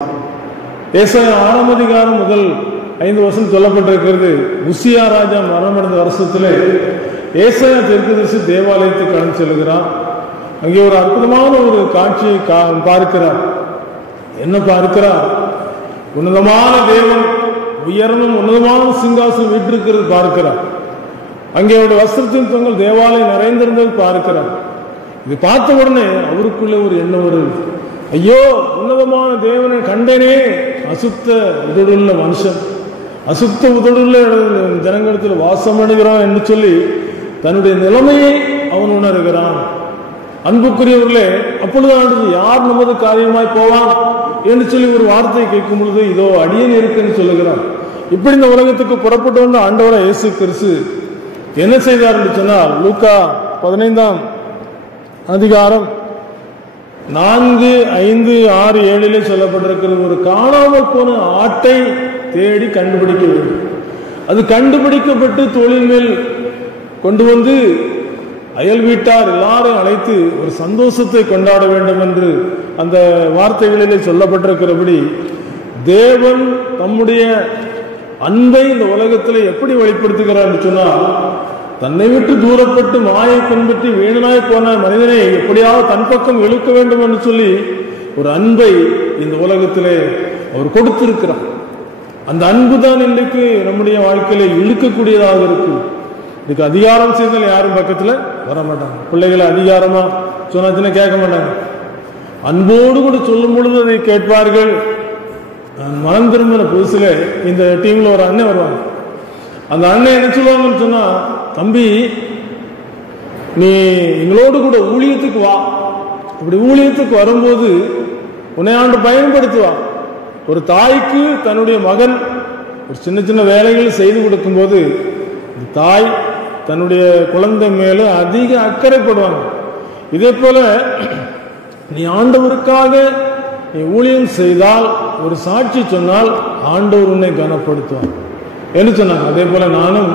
ஏசாயா 6ஆம் அதிகாரம் முதல் 5 வசனம் சொல்லப்பட்டிருக்கிறது. உசியா ராஜா மரணமடைந்த வருஷத்திலே ஏசாயா தீர்க்கதரிசி தேவாலயத்துக்கு கடந்து செல்கிறார். அங்கே ஒரு அற்புதமான ஒரு காட்சியை பார்க்கிறார். என்ன பார்க்கிறார்? உன்னதமான தேவன் உயர்ந்தும் உன்னதமான சிங்காசனம் வீட்டிருக்கிறது பார்க்கிறார். அங்கே அவருடைய வஸ்திரத்தின் தொங்கல் தேவாலயம் நிறைந்திருந்தது பார்க்கிறார். இது பார்த்த உடனே அவருக்குள்ளே ஒரு எண்ணம் வருது. ஐயோ, உன்னதமான தேவனை கண்டனே, அசுத்த உதடுள்ள மனுஷன், அசுத்த உதடுள்ள ஜனங்களிடத்தில் வாசம் அடைகிறான் என்று சொல்லி தன்னுடைய நிலைமையை அவன் உணர்கிறான். அன்புக்குரியவர்களே, அப்பொழுது யார் நமது காரியமாய் போவான் என்று சொல்லி ஒரு வார்த்தையை கேட்கும் பொழுது இதோ அடியேன் இருக்குன்னு சொல்லுகிறான். இப்படி இந்த உலகத்துக்கு புறப்பட்டு வந்த ஆண்டவராய் இயேசு கிறிஸ்து என்ன செய்தார் என்று சொன்னால், லூக்கா 15ஆம் அதிகாரம் 4, 5, 6, 7 சொல்லப்பட்டிருக்கிறது. ஒரு காணாமல் போன ஆட்டை தேடி கண்டுபிடிக்க வேண்டும். அது கண்டுபிடிக்கப்பட்டு தொழில் மேல் கொண்டு வந்து அயல் வீட்டார் எல்லாரும் அழைத்து ஒரு சந்தோஷத்தை கொண்டாட வேண்டும் என்று அந்த வார்த்தைகளிலே சொல்லப்பட்டிருக்கிறபடி தேவன் தம்முடைய அன்பை இந்த உலகத்தில் எப்படி வெளிப்படுத்துகிறார் என்று சொன்னால், தன்னை விட்டு தூரப்பட்டு மாயை பின்பற்றி வீணனாய் போன மனிதனை எப்படியாவது தன் பக்கம் இழுக்க வேண்டும் என்று சொல்லி ஒரு அன்பை இந்த உலகத்திலே அவர் கொடுத்திருக்கிறார். அந்த அன்பு தான் இன்றைக்கு நம்முடைய வாழ்க்கையில இழுக்கக்கூடியதாக இருக்கு. இதுக்கு அதிகாரம் செய்தால் யாரும் பக்கத்துல வர மாட்டாங்க. பிள்ளைகளை அதிகாரமா சொன்னா கேட்க மாட்டாங்க. அன்போடு கூட சொல்லும் பொழுது அதை கேட்பார்கள். மனம் திரும்பின புதுசுல இந்த டீம்ல ஒரு அண்ணன் வருவாங்க. அந்த அண்ணன் என்ன சொல்லுவாங்கன்னு சொன்னா, தம்பி நீ எங்களோடு கூட ஊழியத்துக்கு வா. இப்படி ஊழியத்துக்கு வரும்போது உன்னை ஆண்டு பயன்படுத்துவா. ஒரு தாய்க்கு தன்னுடைய மகன் ஒரு சின்ன சின்ன வேலைகள் செய்து கொடுக்கும் போது தாய் தன்னுடைய குழந்தை மேல அதிக அக்கறைப்படுவாங்க. இதே போல நீ ஆண்டவருக்காக நீ ஊழியம் செய்தால், ஒரு சாட்சி சொன்னால் ஆண்டவர் உன்னை கனப்படுத்துவார் என்று சொன்னாங்க. அதே போல நானும்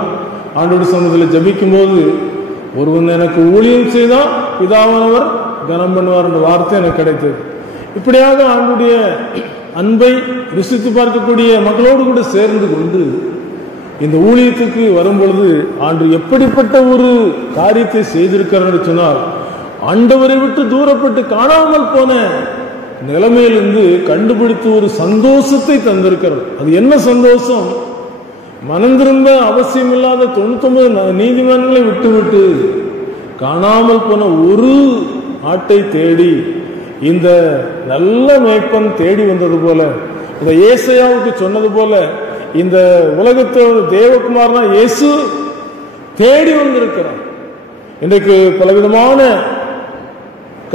ஆண்டோட சமூகத்தில் ஜபிக்கும் போது ஒருவன் எனக்கு ஊழியம் செய்தால் பிதாவானவர் கனம் பண்ணுவார் என்ற வார்த்தை எனக்கு கிடைத்தது. இப்படியாக ஆண்டுடைய அன்பை ருசித்து பார்க்கக்கூடிய மக்களோடு கூட சேர்ந்து கொண்டு இந்த ஊழியத்துக்கு வரும் பொழுது ஆண்டு எப்படிப்பட்ட ஒரு காரியத்தை செய்திருக்கிறார் என்று சொன்னால், ஆண்டவரை விட்டு தூரப்பட்டு காணாமல் போன நிலைமையிலிருந்து கண்டுபிடித்து ஒரு சந்தோஷத்தை தந்திருக்கிறார். அது என்ன சந்தோஷம்? மனம் திரும்ப அவசியம் இல்லாத 99 நீதிமன்றங்களை விட்டுவிட்டு காணாமல் போன ஒரு ஆட்டை தேடி இந்த நல்ல மேய்ப்பன் தேடி வந்தது போல, இந்த ஏசாயாவுக்கு சொன்னது போல, இந்த உலகத்தோட தேவகுமாரனா இயேசு தேடி வந்திருக்கிறார். இன்றைக்கு பலவிதமான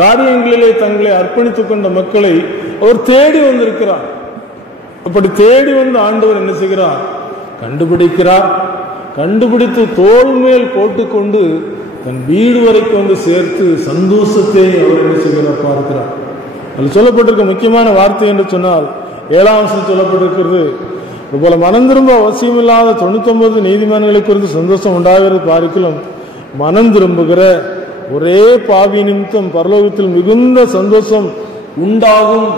காரியங்களிலே தங்களை அர்ப்பணித்துக் கொண்ட மக்களை அவர் தேடி வந்திருக்கிறார். அப்படி தேடி வந்த ஆண்டவர் என்ன செய்கிறார்? கண்டுபிடிக்கிறார். கண்டுபிடித்து தோள் மேல் போட்டுக்கொண்டு தன் வீடு வரைக்கும் வந்து சேர்த்து சந்தோஷத்தை அவர் என்ன செய்கிறார் பார்க்கிறார். அதில் சொல்லப்பட்டிருக்க முக்கியமான வார்த்தை என்று சொன்னால் 7ஆம் வசனம் சொல்லப்பட்டிருக்கிறது. இதுபோல மனம் திரும்ப அவசியமில்லாத 99 நீதிமன்றங்களை குறித்து சந்தோஷம் உண்டாகிறது பார்க்கலாம். மனம் திரும்புகிற ஒரே பாவி நிமித்தம் பரலோகத்தில் மிகுந்த சந்தோஷம் உண்டாகும்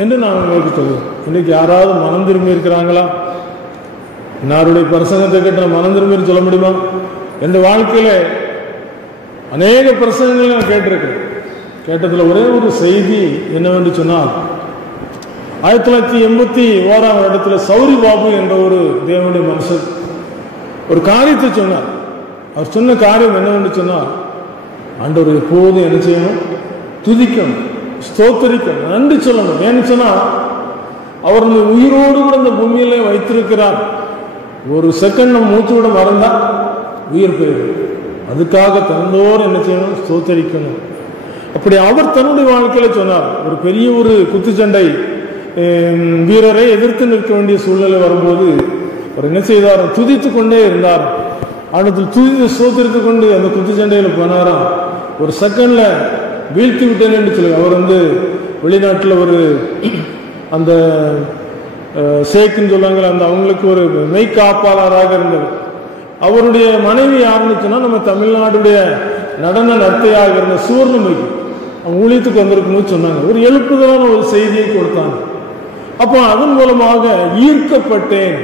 என்று நான் உங்களுக்கு சொல்லுவேன். இன்னைக்கு யாராவது மனம் திரும்பி இருக்கிறாங்களா? இன்னாருடைய பிரசங்கத்தை கேட்ட மனம் திரும்பி சொல்ல முடியுமா? என் வாழ்க்கையில அநேக பிரசங்கங்களை நான் கேட்டிருக்கிறேன். கேட்டதுல ஒரே ஒரு செய்தி என்னவென்று சொன்னால், 1981ஆம் வருடத்துல சௌரி பாபு என்ற ஒரு தேவனுடைய மனுஷர் ஒரு காரியத்தை சொன்னார். அவர் சொன்ன காரியம் என்னவென்று சொன்னால், ஆண்டவர் எப்போதும் என்ன செய்யணும்? துதிக்கணும், ஸ்தோத்தரிக்கணும், நன்றி சொல்லணும். ஏன்னு சொன்னா அவர் உயிரோடு கூட இந்த பூமியில வைத்திருக்கிறார். ஒரு செகண்ட் நம்ம மூச்சு விட மறந்தா உயிர் போயிடும். அதுக்காக தன்னோடு என்ன செய்யணும்? ஸ்தோத்தரிக்கணும். அப்படி அவர் தன்னுடைய வாழ்க்கையில சொன்னார். ஒரு பெரிய ஒரு குத்துச்சண்டை வீரரை எதிர்த்து நிற்க வேண்டிய சூழ்நிலை வரும்போது அவர் என்ன செய்தார்? துதித்து கொண்டே இருந்தார். ஆனத்தில் துதித்து ஸ்தோத்தரித்து கொண்டு அந்த குத்துச்சண்டையில போனாராம். ஒரு செகண்ட்ல வீழ்த்தி விட்டேன் என்று சொல்லி அவர் வெளிநாட்டில் ஒரு அந்த ஷேக்குன்னு சொல்லுவாங்க, அந்த அவங்களுக்கு ஒரு மெய்காப்பாளராக இருந்தது. அவருடைய மனைவி யாருன்னு சொன்னா நம்ம தமிழ்நாடுடைய நடன நர்த்தையாக இருந்த சுவர்ணமைக்கு அவங்க ஊழியத்துக்கு வந்திருக்கணும்னு சொன்னாங்க. ஒரு எழுப்புதலான ஒரு செய்தியை கொடுத்தாங்க. அப்போ அதன் மூலமாக ஈர்க்கப்பட்டேன்,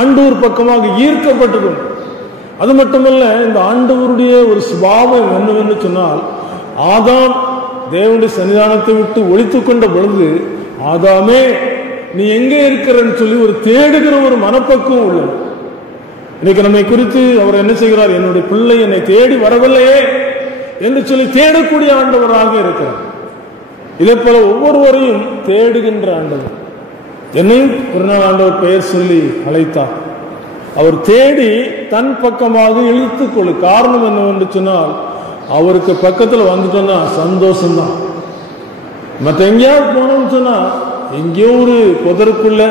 ஆண்டவர் பக்கமாக ஈர்க்கப்பட்டது. அது மட்டுமல்ல, இந்த ஆண்டவருடைய ஒரு சுபாவம் என்னவென்று சொன்னால், ஆதாம் தேவனுடைய சன்னிதானத்தை விட்டு ஒழித்துக் கொண்ட பொழுது, ஆதாமே நீ எங்கே இருக்கிறன்னு சொல்லி ஒரு தேடுகிற ஒரு மனப்பக்குவம் உள்ளது. இன்னைக்கு நம்மை குறித்து அவர் என்ன செய்கிறார்? என்னுடைய பிள்ளை என்னை தேடி வரவில்லையே என்று சொல்லி தேடக்கூடிய ஆண்டவராக இருக்கிறார். இதே போல ஒவ்வொருவரையும் தேடுகின்ற ஆண்டவர். என்னையும் ஒரு நாள் ஆண்டவர் பெயர் சொல்லி அழைத்தார். அவர் தேடி தன் பக்கமாக இழுத்துக் கொள்ளு. காரணம் என்னவென்று சொன்னால், அவருக்கு பக்கத்தில் வந்துட்டோம்னா சந்தோஷம்தான். மற்ற எங்கேயாவது போனோம்னு சொன்னா, எங்கேயோ ஒரு புதருக்குள்ள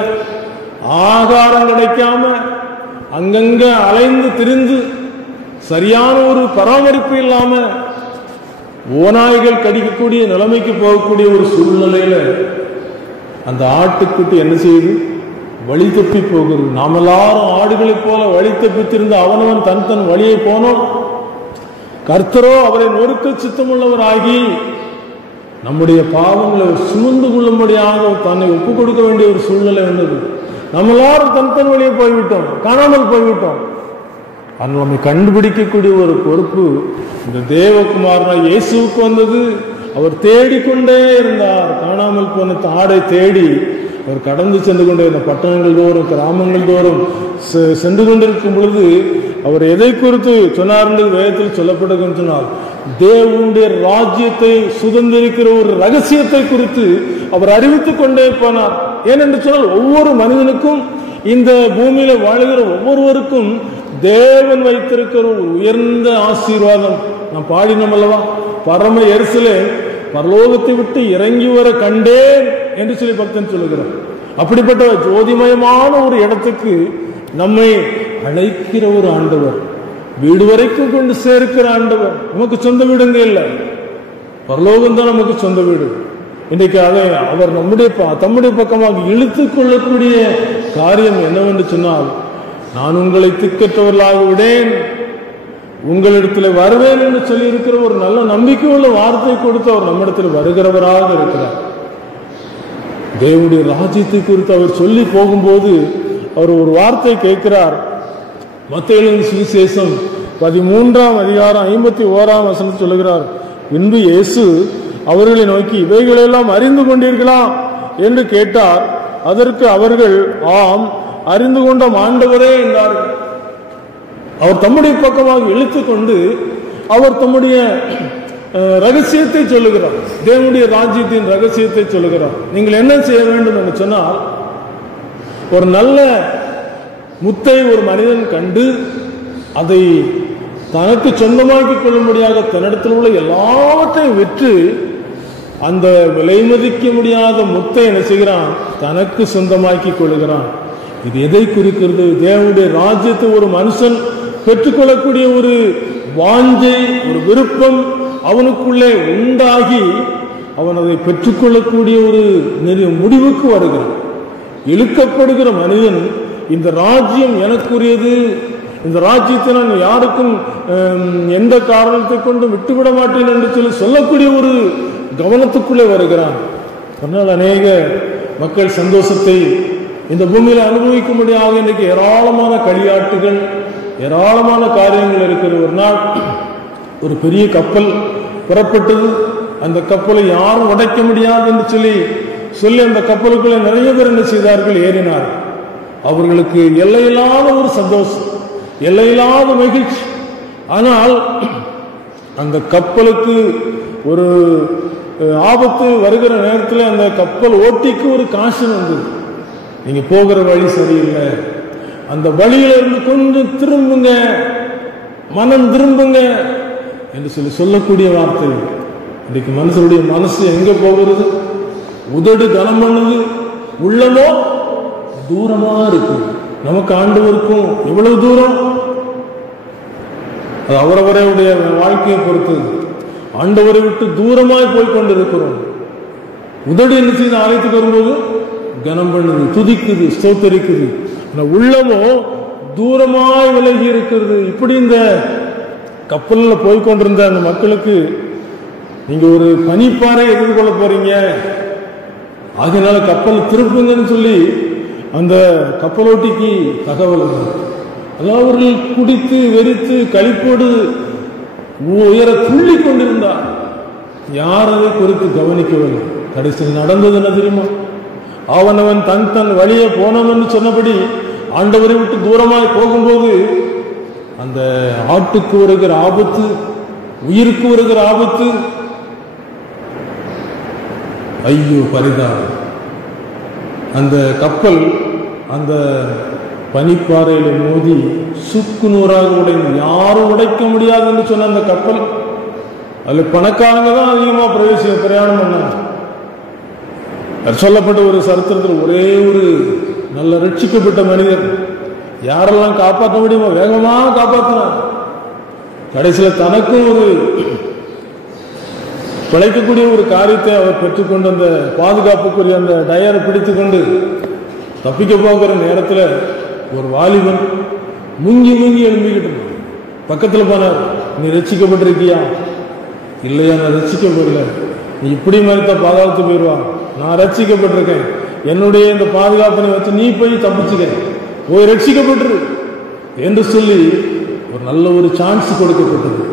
ஆகாரம் கிடைக்காம அங்கங்க அலைந்து திரிந்து சரியான ஒரு பராமரிப்பு இல்லாம ஓநாய்கள் கடிக்கக்கூடிய நிலைமைக்கு போகக்கூடிய ஒரு சூழ்நிலையில அந்த ஆட்டுக்குட்டி என்ன செய்யுது? வழி தப்பி போகிறது. நாம் எல்லாரும் ஆடுகளைப் போல வழி தப்பித்திருந்த அவனவன் தன் தன் வழியை போனோம். கர்த்தரோ அவரை நொறுக்க சித்தமுள்ளவராகி நம்முடைய பாவங்களை சுமந்து கொள்ளும்படியாக தன்னை ஒப்புக் கொடுக்க வேண்டிய ஒரு சூழ்நிலை வந்தது. நம்ம எல்லாரும் தன் தன் வழியை போய்விட்டோம், காணாமல் போய்விட்டோம். அதனால் நம்மை கண்டுபிடிக்கக்கூடிய ஒரு பொறுப்பு இந்த தேவகுமாரனாய் இயேசுவுக்கு வந்தது. அவர் தேடிக்கொண்டே இருந்தார். காணாமல் போன ஆடை தேடி அவர் கடந்து சென்று கொண்டே இந்த பட்டணங்கள் தோறும் கிராமங்கள் தோறும் சென்று கொண்டிருக்கும் பொழுது அவர் எதை குறித்து சொன்னார் என்று வேதத்தில் சொல்லப்படுகிறது சொன்னால், தேவனுடைய ராஜ்யத்தை சுதந்திரிக்கிற ஒரு ரகசியத்தை குறித்து அவர் அறிவித்துக் கொண்டே போனார். ஏனென்று சொன்னால், ஒவ்வொரு மனிதனுக்கும் இந்த பூமியில வாழுகிற ஒவ்வொருவருக்கும் தேவன் வைத்திருக்கிற ஒரு உயர்ந்த ஆசீர்வாதம். நாம் பாடினோம் அல்லவா, பரம எருசலேம் பரலோகத்தை விட்டு இறங்கி வர கண்டேன் என்று சொல்லி பக்தன் சொல்லுகிறார். அப்படிப்பட்ட ஜோதிமயமான ஒரு இடத்துக்கு நம்மை அழைக்கிற ஒரு ஆண்டவர், வீடு வரைக்கும் கொண்டு சேர்க்கிற ஆண்டவர். நமக்கு சொந்த வீடுங்க இல்லை, பரலோகம் தான் நமக்கு சொந்த வீடு. இன்றைக்கு அதை அவர் தம்முடைய பக்கமாக இழுத்துக் கொள்ளக்கூடிய காரியம் என்னவென்று சொன்னால், நான் உங்களை திக்கற்றவர்களாக விடேன், உங்களிடத்தில் வருவேன் என்று சொல்லி இருக்கிற ஒரு நல்ல நம்பிக்கை உள்ள வார்த்தை கொடுத்து அவர் நம்மிடத்தில் வருகிறவராக இருக்கிறார். தேவனுடைய ராஜ்யத்தை குறித்து அவர் சொல்லி போகும்போது அவர் ஒரு வார்த்தை கேட்கிறார். மத்தேயு சுவிசேஷம் 13ஆம் அதிகாரம் 51ஆம் வசனம் சொல்லுகிறார், பின்பு இயேசு அவர்களை நோக்கி, இவைகளெல்லாம் அறிந்து கொண்டீர்களா என்று கேட்டார். அதற்கு அவர்கள், ஆம், அறிந்து கொண்ட ஆண்டவரே என்றார்கள். அவர் தம்முடைய பக்கமாக இழுத்துக் கொண்டு அவர் தம்முடைய ரகசியத்தை சொல்லுகிறார், தேவனுடைய ராஜ்யத்தின் ரகசியத்தை சொல்லுகிறார். நீங்கள் என்ன செய்ய வேண்டும் என்று சொன்னால், ஒரு நல்ல முத்தை ஒரு மனிதன் கண்டு அதை தனக்கு சொந்தமாக்கி கொள்ளும்படியாக தன்னிடத்தில் உள்ள எல்லாவற்றையும் விற்று அந்த விலை மதிக்க முடியாத முத்தை என்ன செய்கிறான்? தனக்கு சொந்தமாக்கி கொள்ளுகிறான். இது எதை குறிக்கிறது? தேவனுடைய ராஜ்யத்தை ஒரு மனுஷன் பெற்றுக்கொள்ளக்கூடிய ஒரு வாஞ்சை, ஒரு விருப்பம் அவனுக்குள்ளே உண்டாகி அவன் அதை பெற்றுக்கொள்ளக்கூடிய ஒரு முடிவுக்கு வருகிறான். இழுக்கப்படுகிற மனிதன், இந்த ராஜ்யம் எனக்குரியது, இந்த ராஜ்யத்தை நான் யாருக்கும் எந்த காரணத்தை கொண்டு விட்டுவிட மாட்டேன் என்று சொல்லி சொல்லக்கூடிய ஒரு கவனத்துக்குள்ளே வருகிறான். அதனால் அநேக மக்கள் சந்தோஷத்தை இந்த பூமியில அனுபவிக்கும்படியாக இன்றைக்கு ஏராளமான களியாட்டுகள், ஏராளமான காரியங்கள் இருக்கிற. ஒரு நாள் ஒரு பெரிய கப்பல் புறப்பட்டது. அந்த கப்பலை யாரும் உடைக்க முடியாது என்று சொல்லி அந்த கப்பலுக்குள்ள நிறைய பேர் என்ன செய்தார்கள்? ஏறினார். அவர்களுக்கு எல்லையில்லாத ஒரு சந்தோஷம், எல்லையில்லாத மகிழ்ச்சி. ஆனால் அந்த கப்பலுக்கு ஒரு ஆபத்து வருகிற நேரத்தில் அந்த கப்பல் ஓட்டிக்கு ஒரு காசு வந்தது. நீங்க போகிற வழி சரியில்லை, அந்த வழியில இருந்து கொஞ்சம் திரும்புங்க, மனம் திரும்புங்க என்று சொல்லக்கூடிய வார்த்தை. இன்னைக்கு மனுஷனுடைய மனசு எங்க போகிறது? உதடு கனம் பண்ணுது, உள்ளமோ தூரமா இருக்கு. நமக்கு ஆண்டவருக்கும் எவ்வளவு தூரம்? அது அவரவரையுடைய வாழ்க்கையை பொறுத்தது. ஆண்டவரை விட்டு தூரமாய் போய் கொண்டிருக்கிறோம். உதடு என்ன செய்து ஆலயத்துக்கு வரும்போது கனம் பண்ணுது, துதிக்குது, ஸ்தோத்தரிக்குது. உள்ளமோ தூரமாய் விலகி இருக்கிறது. இப்படி இந்த கப்பல்ல போய்கொண்டிருந்த அந்த மக்களுக்கு நீங்க ஒரு பனிப்பாறை எதிர்கொள்ள போறீங்க, அதனால கப்பல் திருப்புங்கன்னு சொல்லி அந்த கப்பலோட்டிக்கு தகவல். அதாவது அவர்கள் குடித்து வெறித்து களிப்போடு உயர துள்ளி கொண்டிருந்தார். யார் அதை குறித்து கவனிக்கவில்லை. கடைசியில் நடந்தது என்ன தெரியுமா? அவனவன் தன் தன் வழியே போனவன் சொன்னபடி ஆண்டவரை விட்டு தூரமாய் போகும்போது அந்த ஆட்டுக்கு வருகிற ஆபத்து, உயிருக்கு வருகிற ஆபத்து, ஐயோ பரிதாபம். அந்த கப்பல் அந்த பனிப்பாறையில மோதி சுக்கு நூறாக உடைந்து, யாரும் உடைக்க முடியாது என்று சொன்ன அந்த கப்பல், அதுல பணக்காரங்க தான் அதிகமா பிரயாணம் பண்ணாங்க. சொல்லப்பட்ட ஒரு சரித்திரத்தில் ஒரே ஒரு நல்ல ரட்சிக்கப்பட்ட மனிதர் யாரெல்லாம் காப்பாற்ற முடியுமோ வேகமாக காப்பாற்றினார். கடைசியில் தனக்கும் ஒரு பிழைக்கக்கூடிய ஒரு காரியத்தை அவர் பெற்றுக்கொண்டு அந்த பாதுகாப்புக்குரிய அந்த டயரை பிடித்து கொண்டு தப்பிக்க போகிற நேரத்தில் ஒரு வாலிபன் முங்கி முங்கி எழும்பிக்கிட்டு பக்கத்தில் போனார். நீ ரட்சிக்கப்பட்டிருக்கியா? இல்லையா, நான் ரட்சிக்கப்படல. நீ இப்படி மாதிரி தான் பாதுகாத்து போயிடுவா. நான் ரட்சிக்கப்பட்டிருக்கேன். என்னுடைய இந்த பாதுகாப்பினை வச்சு நீ போய் தப்பிச்சுக்க, போய் ரட்சிக்கப்பட்டுரு என்று சொல்லி ஒரு நல்ல ஒரு சான்ஸ் கொடுக்கப்பட்டது.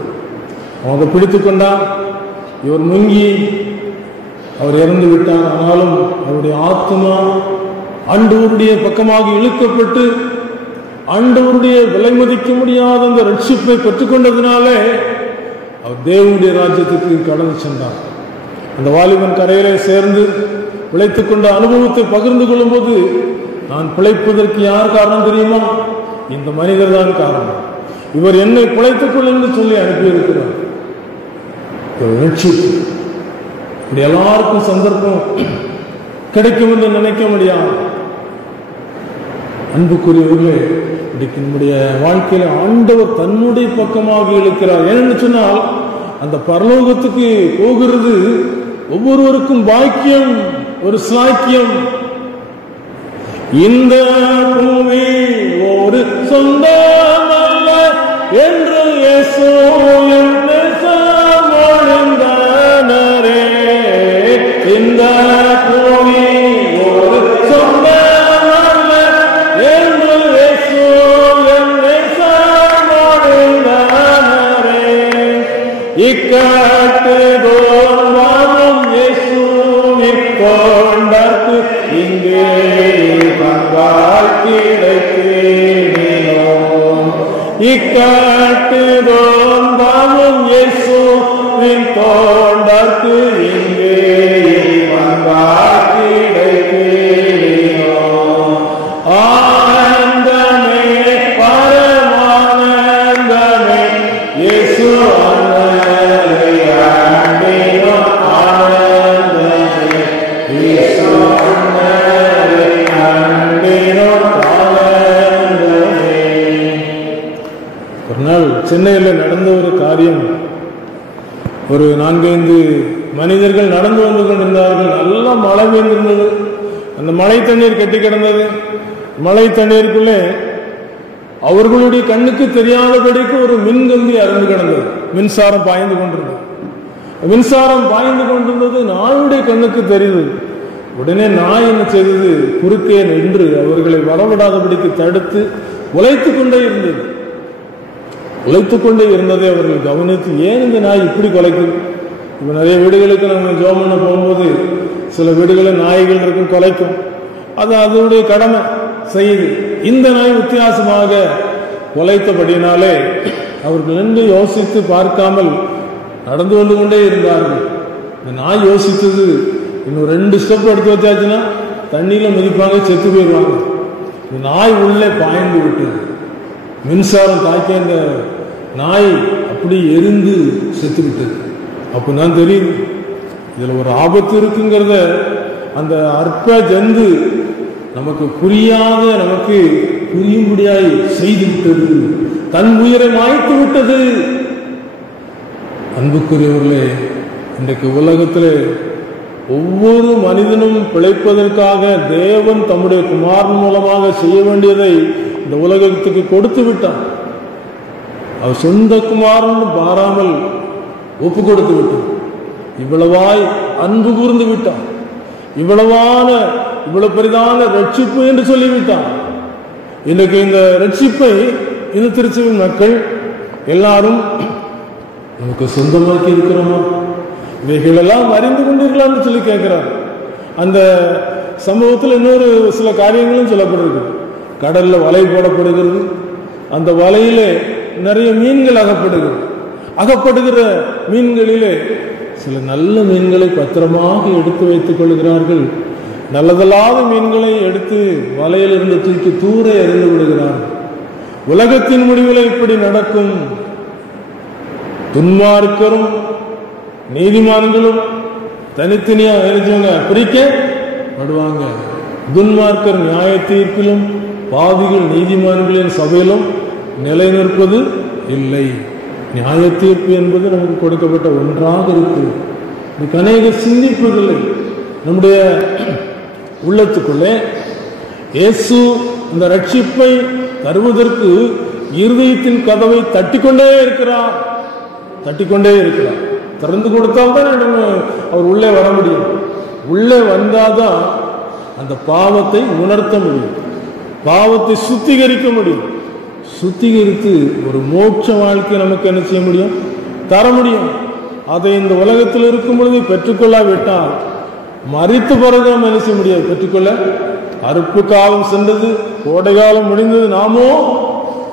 அவங்க பிடித்து கொண்டா, இவர் முங்கி அவர் இறந்து விட்டார். ஆனாலும் அவருடைய ஆத்மா ஆண்டவருடைய பக்கமாக இழுக்கப்பட்டு ஆண்டவருடைய விலை மதிக்க முடியாத அந்த ரட்சிப்பை பெற்றுக்கொண்டதினாலே அவர் தேவனுடைய ராஜ்யத்துக்கு கடந்து சென்றார். அந்த வாலிபன் கரையிலே சேர்ந்து பிழைத்துக் கொண்ட அனுபவத்தை பகிர்ந்து கொள்ளும் போது, நான் பிழைப்பதற்கு யார் காரணம் தெரியுமா? இந்த மனிதர் தான் காரணம். இவர் என்னை பிழைத்துக் கொள் என்று சொல்லி அனுப்பியிருக்கிறார். இப்படி எல்லாருக்கும் சந்தர்ப்பம் கிடைக்கும் என்று நினைக்க முடியாது. அன்புக்குரியவர்களே, இன்னைக்கு நம்முடைய வாழ்க்கையில ஆண்டவர் தன்னுடைய பக்கமாக இழுக்கிறார். ஏன்னு சொன்னால், அந்த பரலோகத்துக்கு போகிறது ஒவ்வொருவருக்கும் பாக்கியம், ஒரு சாக்கியம். இந்த பூமி ஒரு சொந்தமல்ல என்று இயேசு மொழிந்தனரே. இந்த பூமி ஒரு சொந்தமல்ல என்று இயேசு மொழிந்தனரே. இக்காட்டுதோர் வாழும் இயேசுவின் கொண்டற்கு இங்கே தங்கால் கிடைத்தேனோம். இக்காட்டுதோர் வாழும் இயேசுவின் கொண்டற்கு இங்கே தங்கால் கிடைத்தேனோம். ஆனந்தமே பரமானந்தமே இயேசு சென்னையில் நடந்த ஒரு காரியம். ஒரு 4-5 மனிதர்கள் நடந்து வந்து கொண்டிருந்தார்கள். நல்லா மழை பெய்ந்திருந்தது. அந்த மழை தண்ணீர் கெட்டி கிடந்தது. மழை தண்ணீருக்குள்ளே அவர்களுடைய கண்ணுக்கு தெரியாதபடிக்கு ஒரு மின்கம்பி அறுந்து கிடந்தது. மின்சாரம் பாய்ந்து கொண்டிருந்தது. மின்சாரம் பாய்ந்து கொண்டிருந்தது நாயுடைய கண்ணுக்கு தெரிந்தது. உடனே நாய் என்ன செய்தது? குறுக்கே நின்று அவர்களை வரவிடாதபடிக்கு தடுத்து உழைத்துக் கொண்டே இருந்தது. உழைத்துக் கொண்டே இருந்ததை அவர்கள் கவனித்து, ஏன் இந்த நாய் இப்படி குலைக்கும்? இப்போ நிறைய வீடுகளுக்கு நம்ம ஜோம் பண்ண போகும்போது சில வீடுகளில் நாய்கள் இருக்கும், குலைக்கும். அது அதனுடைய கடமை செய்யுது. இந்த நாய் வித்தியாசமாக குலைத்தபடினாலே அவர்கள் நின்று யோசித்து பார்க்காமல் நடந்து வந்து கொண்டே இருந்தார்கள். இந்த நாய் யோசித்தது, இன்னும் 2 ஸ்டெப் எடுத்து வச்சாச்சுன்னா தண்ணியில மிதிப்பாங்க, செத்து போயிடுவாங்க. இந்த நாய் உள்ளே பாய்ந்து விட்டது. மின்சாரம் தாக்கி அந்த நாய் அப்படி எரிந்து செத்து விட்டது. அப்பதான் தெரியுது இதுல ஒரு ஆபத்து இருக்குங்கிறத. அந்த அற்ப ஜந்து நமக்கு புரியாத, நமக்கு புரியும்படியாய் செய்து விட்டது. தன் உயிரை மாய்த்து விட்டது. அன்புக்குரியவர்களே, இன்றைக்கு உலகத்திலே ஒவ்வொரு மனிதனும் பிழைப்பதற்காக தேவன் தம்முடைய குமாரன் மூலமாக செய்ய வேண்டியதை இந்த உலகத்துக்கு கொடுத்து விட்டான். அவர் சொந்த குமாரன் பாராமல் ஒப்பு கொடுத்து விட்டான். இவ்வளவாய் அன்பு கூர்ந்து விட்டான். இவ்வளவு பெரிதான ரட்சிப்பு என்று சொல்லிவிட்டார். இன்றைக்கு இந்த ரட்சிப்பை இந்த திருச்சபையின் மக்கள் எல்லாரும் நமக்கு சொந்தமாக்கி இருக்கிறோமா, இவைகள் எல்லாம் அறிந்து கொண்டிருக்கலாம்னு சொல்லி கேட்கிறார். அந்த சம்பவத்தில் இன்னொரு சில காரியங்களும் சொல்லப்படுகிறது. கடல்ல வலை போடப்படுகிறது, அந்த வலையிலே நிறைய மீன்கள் அகப்படுகிற மீன்களிலே சில நல்ல மீன்களை பத்திரமாக எடுத்து வைத்துக் கொள்கிறார்கள். நல்லதல்லாத மீன்களை எடுத்து வலையிலிருந்து தூக்கி தூர எறிந்து விடுகிறார்கள். உலகத்தின் முடிவில் இப்படி நடக்கும். துன்மார்க்கரும் நீதிமான்களும் தனித்தனியா பிரிக்கப்படுவாங்க. துன்மார்க்கர் நியாய தீர்ப்பிலும் பாவிகள் நீதிமான்களின் சபையிலும் நிலை நிற்பது இல்லை. நியாய தீர்ப்பு என்பது நமக்கு கொடுக்கப்பட்ட ஒன்றாக இருக்கு. அநேக சிந்திப்புகளை நம்முடைய உள்ளத்துக்குள்ளே இயேசு இந்த ரட்சிப்பை தருவதற்கு இருதயத்தின் கதவை தட்டிக்கொண்டே இருக்கிறார். திறந்து கொடுத்தால்தான் அவர் உள்ளே வர முடியும். உள்ளே வந்தாதான் அந்த பாவத்தை உணர்த்த முடியும், பாவத்தை சுத்திகரிக்க முடியும். சுத்திகரித்து ஒரு மோட்ச வாழ்க்கை நமக்கு என்ன செய்ய முடியும், தர முடியும். அதை இந்த உலகத்தில் இருக்கும் பொழுது பெற்றுக்கொள்ளாவிட்டால் மரித்த பிறகு நாம் என்ன செய்ய முடியாது, பெற்றுக்கொள்ள. அறுப்பு காலம் சென்றது, கோடை காலம் முடிந்தது, நாமோ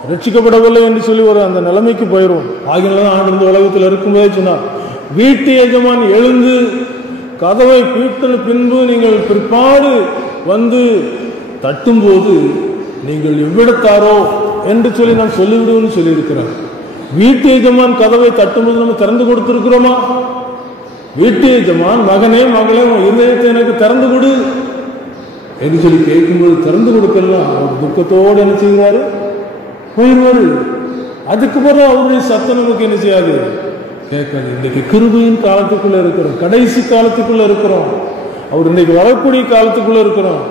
ரட்சிக்கப்படவில்லை என்று சொல்லி ஒரு அந்த நிலைமைக்கு போயிடுவோம். ஆகினால ஆண்டு இந்த உலகத்தில் இருக்கும்போதே சொன்னார், வீட்டு எஜமான் எழுந்து கதவை பீட்டின பின்பு நீங்கள் பிற்பாடு வந்து தட்டும்போது நீங்கள் எவ்விடத்தாரோ என்று சொல்லி நாம் சொல்லிவிடுவோம்னு சொல்லியிருக்கிறார். வீட்டு எஜமான் கதவை தட்டும்போது நம்ம திறந்து கொடுத்திருக்கிறோமா? வீட்டு எஜமான் மகனே மகளே இருதயத்தை எனக்கு திறந்து கொடு என்று சொல்லி கேட்கும்போது திறந்து கொடுக்கலாம். அவர் துக்கத்தோடு என்ன செய்வாரு, போயிடுவாரு. அதுக்கு பிறகு அவருடைய சத்தம் நமக்கு என்ன செய்யாது, கேட்காது. இன்றைக்கு கிருபையின் காலத்துக்குள்ள இருக்கிறோம், கடைசி காலத்துக்குள்ள இருக்கிறோம். அவர் இன்றைக்கு வரக்கூடிய காலத்துக்குள்ள இருக்கிறோம்.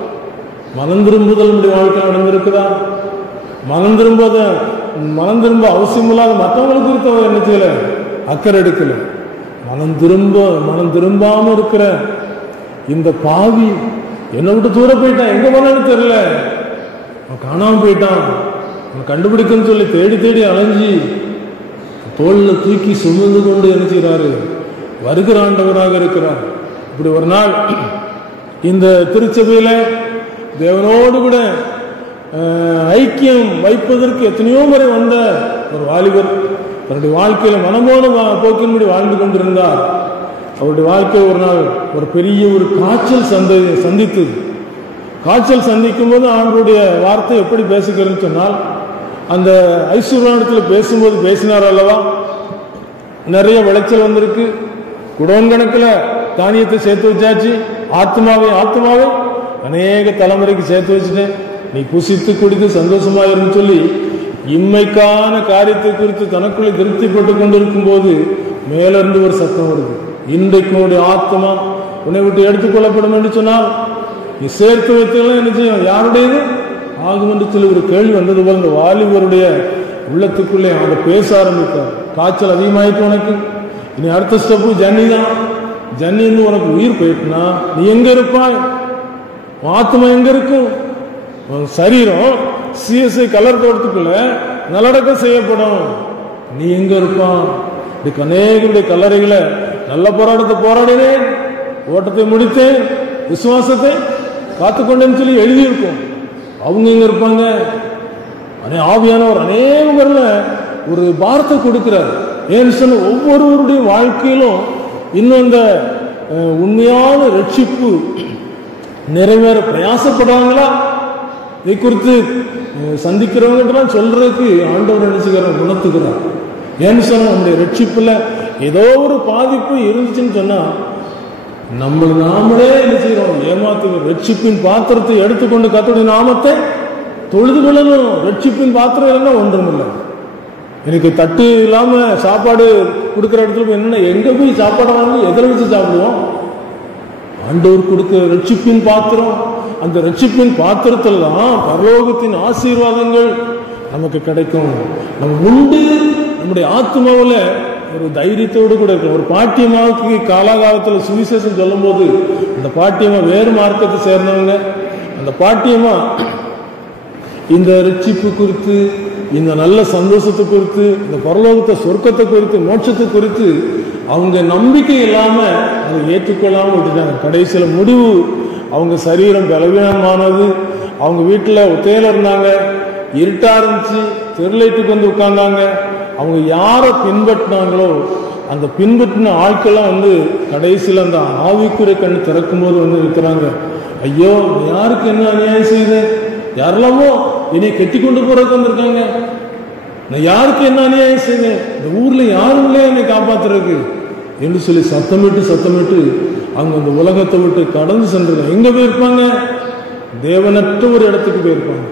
மனம் திரும்புதல் நம்முடைய வாழ்க்கை நடந்திருக்குதா? மனம் திரும்ப அவசியம் இல்லாத மற்றவங்களுக்கு இருக்க என்ன செய்யல, அக்கறை எடுக்கல. மனம் திரும்பாம இருக்கிற இந்த பாவி என்னை விட்டு தூர போயிட்டான், எங்க போனான்னு தெரியல, அவன் காணாம போயிட்டான், அவன் கண்டுபிடிக்கன்னு சொல்லி தேடி தேடி அலைஞ்சி தோல்ல தூக்கி சுமந்து கொண்டு என்ன செய்யறாரு, வருகிற ஆண்டவராக இருக்கிறார். இப்படி ஒரு நாள் இந்த திருச்சபையில தேவனோடு கூட ஐக்கியம் வைப்பதற்கு எத்தனையோ முறை வந்த ஒரு வாலிபர் தன்னுடைய வாழ்க்கையில மனமோன போக்கின்படி வாழ்ந்து கொண்டிருந்தார். அவருடைய வாழ்க்கை ஒரு நாள் ஒரு பெரிய ஒரு காய்ச்சல் சந்தித்தது. காய்ச்சல் சந்திக்கும் போது ஆண்டவருடைய வார்த்தை எப்படி பேசுகிறேன்னு சொன்னால், அந்த ஐஸ்வர்யானத்தில் பேசும்போது பேசினார் அல்லவா, நிறைய விளைச்சல் வந்திருக்கு, குடோன் கணக்கில் தானியத்தை சேர்த்து வச்சாச்சு, ஆத்மாவை அநேக தலைமுறைக்கு சேர்த்து வச்சுட்டேன், நீ புசித்து குடித்து சந்தோஷமாயிருந்து சொல்லி இம்மைக்கான காரியத்தை குறித்து தனக்குள்ளே திருப்திப்பட்டு கொண்டிருக்கும் போது மேலிருந்து ஒரு சத்தம் வருது, இன்றைக்கு உன்னுடைய ஆத்மா உன்னை விட்டு எடுத்துக்கொள்ளப்படும் என்று சொன்னால் நீ சேர்த்து வைத்தெல்லாம் என்ன செய்யும், யாருடையது ஆகும் என்று சொல்லி ஒரு கேள்வி வந்தது போல இந்த வாலிபருடைய உள்ளத்துக்குள்ளே அவங்க பேச ஆரம்பித்தார். காய்ச்சல் அதிகமாயிட்டு, உனக்கு இனி அடுத்த ஸ்டெப்பு ஜன்னி தான். ஜன்னி இருந்து உனக்கு உயிர் போயிட்டுனா நீ எங்க இருப்பாய், ஆத்மா எங்க இருக்கும்? சரீரம் சிஎஸ்ஐ கலர் தோட்டத்துக்குள்ள நல்லடக்கம் செய்யப்படும், நீ எங்க இருப்பான்? இப்படி அநேக கல்லறைகளை நல்ல போராட்டத்தை போராடினேன், ஓட்டத்தை முடித்தேன், விசுவாசத்தை காத்துக்கொண்டேன்னு சொல்லி எழுதியிருக்கும். அவங்க எங்க இருப்பாங்க? ஆவியானவர் அநேகங்கள்ல ஒரு வார்த்தை கொடுக்கிறார். ஏன்னு சொன்ன ஒவ்வொருவருடைய வாழ்க்கையிலும் இன்னும் இந்த உண்மையான ரட்சிப்பு நிறைவேற பிரயாசப்படுறாங்களா, இதை குறித்து சந்திக்கிறவங்க சொல்றதுக்கு ஆண்டவர் நினைச்சுக்கிறார், உணர்த்துக்கிறார். ஏன்னு சொன்ன நம்முடைய ரட்சிப்புல ஏதோ ஒரு பாதிப்பு இருந்துச்சுன்னு சொன்னா நாமளே என்ன செய்யறோம், ஏமாத்துகிறோம். ரட்சிப்பின் பாத்திரத்தை எடுத்துக்கொண்டு கர்த்தருடைய நாமத்தை தொழுது கொள்ளணும். ரட்சிப்பின் பாத்திரம் என்ன ஒன்றும் இல்லை. எனக்கு தட்டு இல்லாம சாப்பாடு கொடுக்குற இடத்துல என்ன எங்க போய் சாப்பாடு வாங்கி எதிர வச்சு சாப்பிடுவோம்? ஆண்டவர் கொடுக்கிற ரட்சிப்பின் பாத்திரம், அந்த ரட்சிப்பின் பாத்திரத்தில் தான் பரலோகத்தின் ஆசீர்வாதங்கள் நமக்கு கிடைக்கும். நம்ம உண்டு நம்முடைய ஆத்மாவில் ஒரு தைரியத்தோடு கூட இருக்கும். ஒரு பாட்டியமாவுக்கு காலாகாலத்தில் சுவிசேஷம் சொல்லும் போது அந்த பாட்டியம்மா வேறு மார்க்கத்தை சேர்ந்தவங்க. அந்த பாட்டியம்மா இந்த ரட்சிப்பு குறித்து, இந்த நல்ல சந்தோஷத்தை குறித்து, இந்த பரலோகத்தை சொர்க்கத்தை குறித்து, மோட்சத்தை குறித்து அவங்க நம்பிக்கை இல்லாம அதை ஏற்றுக்கொள்ளாம விட்டுட்டாங்க. கடைசியில முடிவு, அவங்க சரீரம் பலவீனமானது, அவங்க வீட்டில் ஒத்தையில இருந்தாங்க, இருட்டா இருந்துச்சு, தெருலைட்டுக்கு வந்து உட்கார்ந்தாங்க. அவங்க யாரை பின்பற்றினாங்களோ அந்த பின்பற்றின ஆட்கள்லாம் கடைசியில் அந்த ஆவிக்குரிய கண்ணு திறக்கும் போது இருக்கிறாங்க. ஐயோ, யாருக்கு என்ன அநியாயம் செய்யுது, யாரெல்லாமோ என்னை கெட்டி கொண்டு போறதுக்கு வந்திருக்காங்க, நான் யாருக்கு என்ன அநியாயம் செய்வேன், இந்த ஊர்ல யாரும் இல்லையா என்னை காப்பாத்துறதுக்கு என்று சொல்லி சத்தமிட்டு அவங்க அந்த உலகத்தை விட்டு கடந்து சென்றாங்க. எங்க போயிருப்பாங்க? தேவனற்ற ஒரு இடத்துக்கு போயிருப்பாங்க.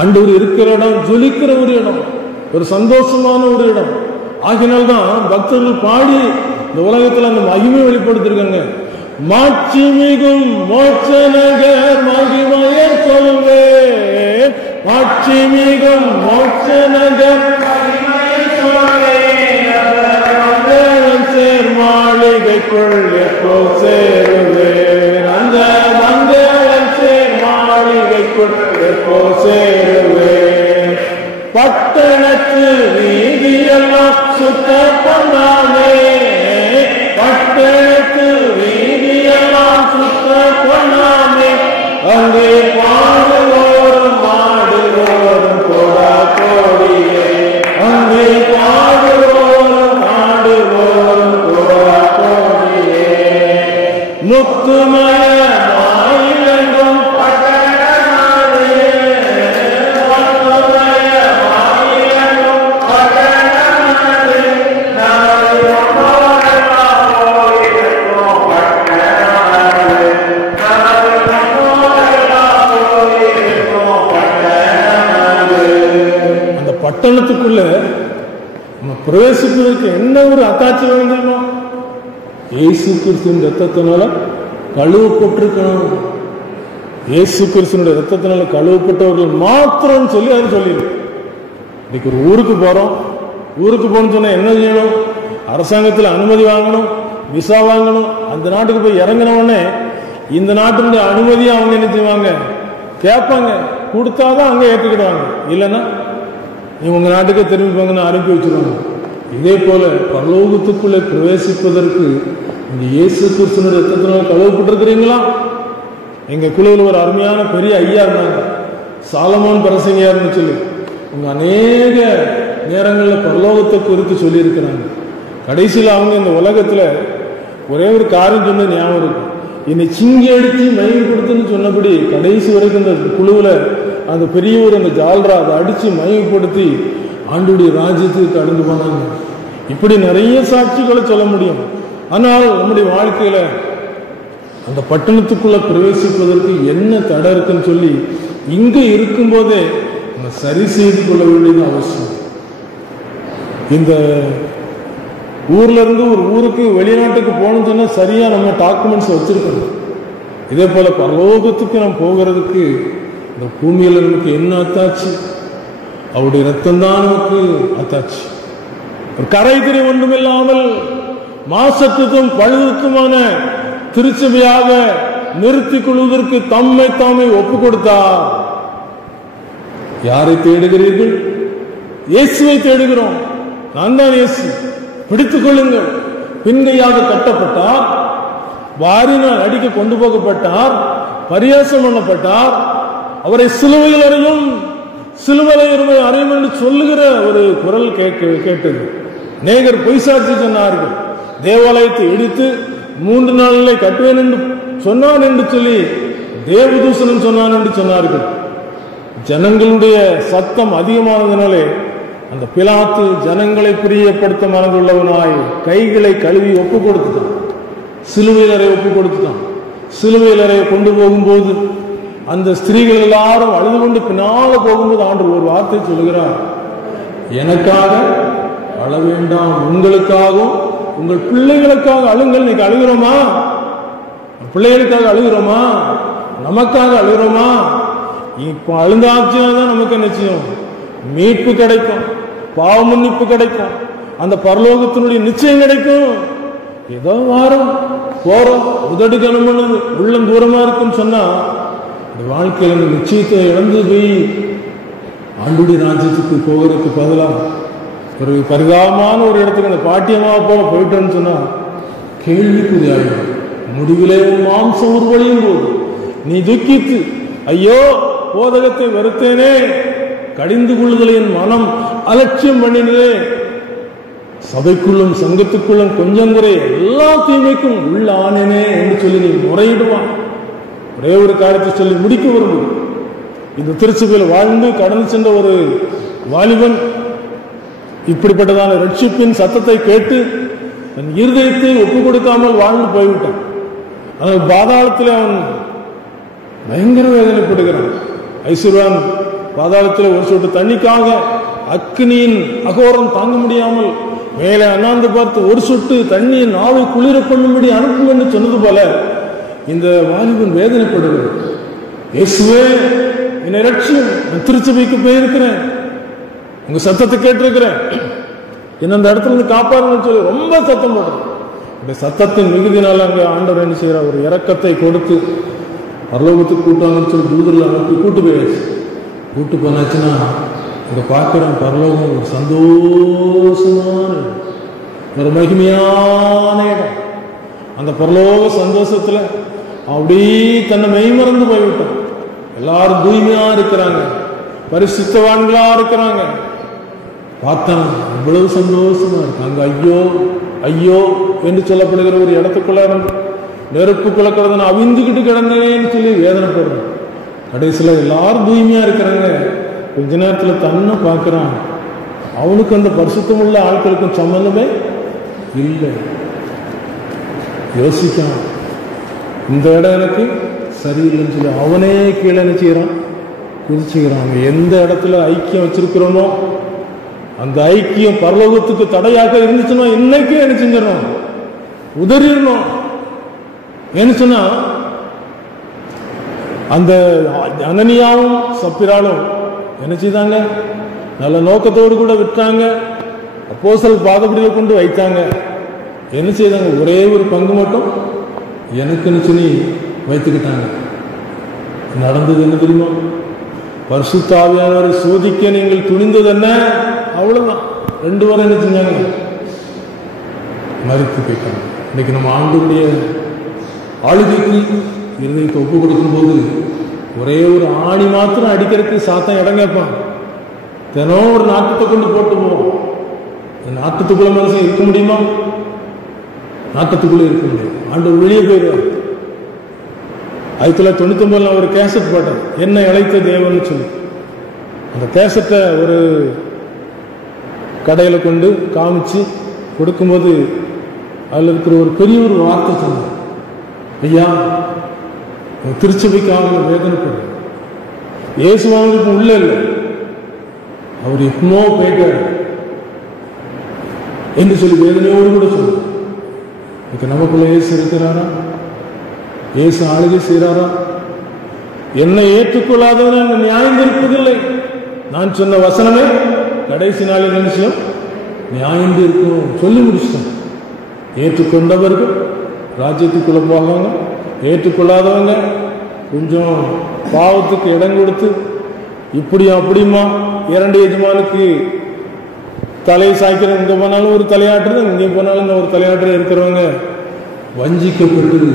ஆண்டவர் இருக்கிற இடம், ஜொலிக்கிற ஒரு இடம், ஒரு சந்தோஷமான ஒரு இடம். ஆகினால்தான் பக்தர்கள் பாடி இந்த உலகத்துல அந்த மகிமை வெளிப்படுத்திருக்காங்க. மாட்சி மிகும் மோட்ச நகர் மகிமையர் சொல்வேன், மாட்சி மிகும் மோட்ச நகர் மகிமையர் சொல்வேன், சேர் மாளிகைக்குள் எப்போ சேருவேன், அந்த மங்களன் சேர் மாளிகைக்குள் எப்போ சேருவேன், பட்டணத்து வீதியெல்லாம் சுத்த பண்ணாமே, பட்டணத்து வீதியெல்லாம் சுத்த பண்ணாமே, அங்கே பாடுவோரும் மாடுவோரும் போடா கோடியே, அங்கே பாடுவோரும் மாடுவோரும் போடா கோடியே, முத்துமய மாயிலெங்கும் பட்டணமானே, முத்துமய மாயிலெங்கும் பட்டணமானே, நாளை நம்மோடெல்லாம் போயிருக்கும் பட்டணமானே, நாளை நம்மோடெல்லாம் போயிருக்கும் பட்டணமானே. அந்த பட்டணத்துக்குள்ள நம்ம பிரவேசிப்பதற்கு என்ன ஒரு அத்தாட்சி வேண்டுமா? இயேசு கிறிஸ்துவின் ரத்தத்தினால கழுவப்பட்டிருக்கணும். இயேசு கிறிஸ்துவனுடைய ரத்தத்தினால கழுவப்பட்டவர்கள் மாத்திரம் சொல்லி அது சொல்லிடும். இன்னைக்கு ஒரு ஊருக்கு போறோம், ஊருக்கு போகணும்னு சொன்னா என்ன செய்யணும்? அரசாங்கத்தில் அனுமதி வாங்கணும், விசா வாங்கணும். அந்த நாட்டுக்கு போய் இறங்கின உடனே இந்த நாட்டினுடைய அனுமதியை அவங்க என்ன செய்வாங்க, கேட்பாங்க, கொடுத்தாதான் அங்க ஏற்றுக்கிடுவாங்க, இல்லைன்னா நீ உங்க நாட்டுக்கே திரும்பி போங்கன்னு அனுப்பி வச்சிருவாங்க. இதே போல பரலோகத்துக்குள்ளே பிரவேசிப்பதற்கு இந்த இயேசு கிறிஸ்துவினுடைய ரத்தத்தினால் கழுவப்பட்டிருக்கிறீங்களா? எங்க குழுவில் ஒரு அருமையான பெரிய ஐயா இருந்தாங்க, சாலமோன் பிரசங்கியார்னு சொல்லி. அவங்க அநேக நேரங்களில் பரலோகத்தை குறித்து சொல்லி இருக்கிறாங்க. கடைசியில் அவங்க இந்த உலகத்துல ஒரே ஒரு காரியம் சொன்னது ஞாபகம் இருக்கு. என்னை சிங்கி அடிச்சு மயங்கப்படுத்துன்னு சொன்னபடி கடைசி வரைக்கும் இந்த குழுவில் அந்த பெரிய ஒரு அந்த ஜால்ரா அதை அடிச்சு மயங்கப்படுத்தி ஆண்டுடைய ராஜ்யத்துக்கு கடந்து போனாங்க. இப்படி நிறைய சாட்சிகளை சொல்ல முடியும். ஆனால் நம்முடைய வாழ்க்கையில அந்த பட்டணத்துக்குள்ள பிரவேசிப்பதற்கு என்ன தடை இருக்குன்னு சொல்லி இங்க இருக்கும் போதே நம்ம சரி செய்து கொள்ள வேண்டியது அவசியம். இந்த ஊர்ல இருந்து ஒரு ஊருக்கு வெளிநாட்டுக்கு போகணும்னு சொன்னா சரியா நம்ம டாக்குமெண்ட்ஸ் வச்சிருக்கணும். இதே போல பரலோகத்துக்கு நம்ம போகிறதுக்கு இந்த பூமியில நமக்கு என்ன அத்தாச்சு? அவருடைய ரத்தம் தான் நமக்கு அத்தாச்சு. ஒரு கரை திரை ஒன்றுமில்லாமல் மாசத்துக்கும் பழுதுக்குமான திருச்சபையாக நிறுத்திக் கொள்வதற்கு தம்மை தாமே ஒப்பு கொடுத்தார். யாரை தேடுகிறீர்கள்? இயேசுவை தேடுகிறோம். நான் தான் இயேசு, பிடித்துக் கொள்ளுங்கள். பின்கையாக கட்டப்பட்டார், வாரினால் அடிக்க கொண்டு போகப்பட்டார், பரியாசம் பண்ணப்பட்டார். அவரை சிலுவையில் அறையும், சிலுவையில் அறையும் என்று சொல்லுகிற ஒரு குரல் கேட்டது. நேகர் பொய் சாட்சி சொன்னார்கள். தேவாலயத்தை இடித்து 3 நாளிலே கட்டுவேன் என்று சொன்னான் என்று சொல்லி தேவதூசணன் சொன்னான் என்று சொன்னார்கள். ஜனங்களுடைய சத்தம் அதிகமானதுனாலே அந்த பிலாத்து ஜனங்களை பிரியப்படுத்த மனதுள்ளவனாய் கைகளை கழுவி ஒப்பு கொடுத்துட்டான். சிலுவையில் அறைய ஒப்பு கொடுத்துட்டான். சிலுவையில் அறைய கொண்டு போகும்போது அந்த ஸ்திரீகள் எல்லாரும் அழுது கொண்டு பின்னால போகும்போது ஆண்டவர் ஒரு வார்த்தை சொல்லுகிறார், எனக்காக அழ வேண்டாம், உங்களுக்காகவும் உங்கள் பிள்ளைகளுக்காக அழுங்கள். இன்னைக்கு அழுகிறோமா? பிள்ளைகளுக்காக அழுகிறோமா? நமக்காக அழுகிறோமா? இப்போ அழுந்தாச்சுன்னா தான் நமக்கு நிச்சயம் மீட்பு கிடைக்கும், பாவ மன்னிப்பு கிடைக்கும், அந்த பரலோகத்தினுடைய நிச்சயம் கிடைக்கும். ஏதோ வாரம் போறோம், உதடு கனமானது, உள்ளம் தூரமா இருக்குன்னு சொன்னா வாழ்க்கையில இந்த நிச்சயத்தை இழந்து போய் ஆண்டுடைய ராஜ்யத்துக்கு போகிறதுக்கு பதிலாக ஒரு பரிதாபமான ஒரு இடத்துக்கு அந்த பாட்டியமாக போயிட்டோன்னு சொன்னா கேள்விக்குறியாயிடும். முடிவிலே மாம்சம் ஒரு வழியும் போது நீ துக்கித்து, ஐயோ போதகத்தை வெறுத்தேனே, கடிந்து கொள்ளுதலை என் மனம் அலட்சியம் பண்ணினதே, சபைக்குள்ளும் சங்கத்துக்குள்ளும் கொஞ்சம் குறை எல்லா தீமைக்கும் உள்ள ஆனேனே என்று சொல்லி நீ முறையிடுவான். ஒரே ஒரு காரியத்தை சொல்லி முடிக்க விரும்பும். இந்த திருச்சபையில் வாழ்ந்து கடந்து சென்ற ஒரு வாலிபன் இப்படிப்பட்டதான ரட்சிப்பின் சத்தத்தை கேட்டு தன் இருதயத்தை ஒப்புக் கொடுக்காமல் வாழ்ந்து போய்விட்டான். ஆனால் பாதாளத்தில் அவன் பயங்கர வேதனைப்படுகிறான். ஐஸ்வர்யான் பாதாளத்தில் ஒரு சொட்டு தண்ணிக்காக அக்னியின் அகோரம் தாங்க முடியாமல் மேலே அண்ணாந்து பார்த்து ஒரு சொட்டு தண்ணியை நாவை குளிர பண்ணும்படி அனுப்பும் என்று சொன்னது போல இந்த வாலிபன் வேதனைப்படுகிறான். இயேசுவே என்னை ரட்சியும், நான் திருச்சபைக்கு போயிருக்கிறேன், உங்க சத்தத்தை கேட்டிருக்கிறேன், என்ன அந்த இடத்துல இருந்து காப்பாருன்னு சொல்லி ரொம்ப சத்தம் போடுறேன். இந்த சத்தத்தின் மிகுதினால அங்க ஆண்டவர் என்ன செய்யற, ஒரு இரக்கத்தை கொடுத்து பரலோகத்துக்கு கூட்டாங்கன்னு சொல்லி தூதரில் அனுப்பி கூட்டு போயாச்சு. கூட்டு போனாச்சுன்னா இங்க பார்க்கிறேன் பரலோகம் ஒரு சந்தோஷமான ஒரு மகிமையான இடம். அந்த பரலோக சந்தோஷத்துல அப்படி தன்னை மெய்மறந்து போய்விட்டான். எல்லாரும் தூய்மையா இருக்கிறாங்க, பரிசுத்தவான்களா இருக்கிறாங்க. பார்த்தான் இவ்வளவு சந்தோஷமா இருக்கு. அங்க ஐயோ ஐயோ என்று சொல்லப்படுகிற ஒரு இடத்துக்குள்ள நெருப்புக்குள்ள கிடந்த அவிந்துகிட்டு கிடந்தேன்னு சொல்லி வேதனைப்படுறேன். கடைசியில எல்லாரும் தூய்மையா இருக்கிறாங்க. கொஞ்ச நேரத்துல தன்னை பார்க்கிறான். அவனுக்கு அந்த பரிசுத்தம் உள்ள ஆட்களுக்கும் சம்பந்தமே இல்லை. யோசிக்கான், இந்த இடம் எனக்கு சரியில்லைன்னு சொல்லி அவனே கீழே நினைச்சுக்கிறான், குதிச்சுக்கிறான். எந்த இடத்துல ஐக்கியம் வச்சிருக்கிறோமோ அந்த ஐக்கியம் பரலோகத்துக்கு தடையாக இருந்துச்சுன்னா இன்னைக்கே என்ன செஞ்சிடணும், உதறிடணும். என்ன சொன்னா அந்த அனனியாவும் சப்பிராலும் என்ன செய்தாங்க, நல்ல நோக்கத்தோடு கூட விட்டாங்க. அப்போஸ்தலர் பாதபடியில கொண்டு வைத்தாங்க. என்ன செய்தாங்க, ஒரே ஒரு பங்கு மட்டும் எனக்குன்னு சொல்லி வைத்துக்கிட்டாங்க. நடந்தது என்ன தெரியுமா, பரிசுத்த ஆவியானவரை சோதிக்க நீங்கள் துணிந்தது என்ன, அவ்வளவுதான். 2 பேரும் என்ன செஞ்சாங்க, மறித்து போயிட்டாங்க. இன்னைக்கு நம்ம ஆண்டுடைய ஆளுகைக்கு இருதயத்தை ஒப்பு கொடுக்கும் போது ஒரே ஒரு ஆணி மாத்திரம் அடிக்கிறதுக்கு சாத்தம் இடம் கேட்பான். தினம் ஒரு நாட்டத்தை கொண்டு போட்டு போவோம். நாட்டத்துக்குள்ள மனசு இருக்க முடியுமா, நாட்டத்துக்குள்ள இருக்க முடியும். ஆண்டு வெளியே போயிடுவார். 1999 ஒரு கேசட் போட்டார், என்ன இழைத்த தேவன்னு சொல்லி. அந்த கேசட்டை ஒரு கடையில் கொண்டு காமிச்சு கொடுக்கும்போது அதில் இருக்கிற ஒரு பெரிய ஒரு வார்த்தை சொன்னார், ஐயா திருச்சபைக்காக வேதனைப்படுற இயேசுவாங்களுக்கு உள்ள இல்லை, அவர் எப்பமோ போயிட்டார் என்று சொல்லி வேதனையோடு கூட சொன்னார். இன்னைக்கு நமக்குள்ள இயேசு இருக்கிறாரா, இயேசு ஆளுகை செய்கிறாரா? என்னை ஏற்றுக்கொள்ளாதவன் அங்கு நியாயம் இருப்பதில்லை. நான் சொன்ன வசனமே கடைசி நாளில் நினைச்சோம் நியாயம் இருக்கும் சொல்லி முடிச்சிட்டோம். ஏற்றுக்கொண்டவர்கள் ராஜ்யத்துக்குள்ள போவாங்க, ஏற்றுக்கொள்ளாதவங்க கொஞ்சம் பாவத்துக்கு இடம் கொடுத்து இப்படியும் அப்படியுமா 2 எஜமானுக்கு தலையை சாய்க்கிற, இங்க போனாலும் ஒரு தலையாட்டுறது, இங்கே போனாலும் ஒரு தலையாட்டுற இருக்கிறவங்க வஞ்சிக்கப்பட்டு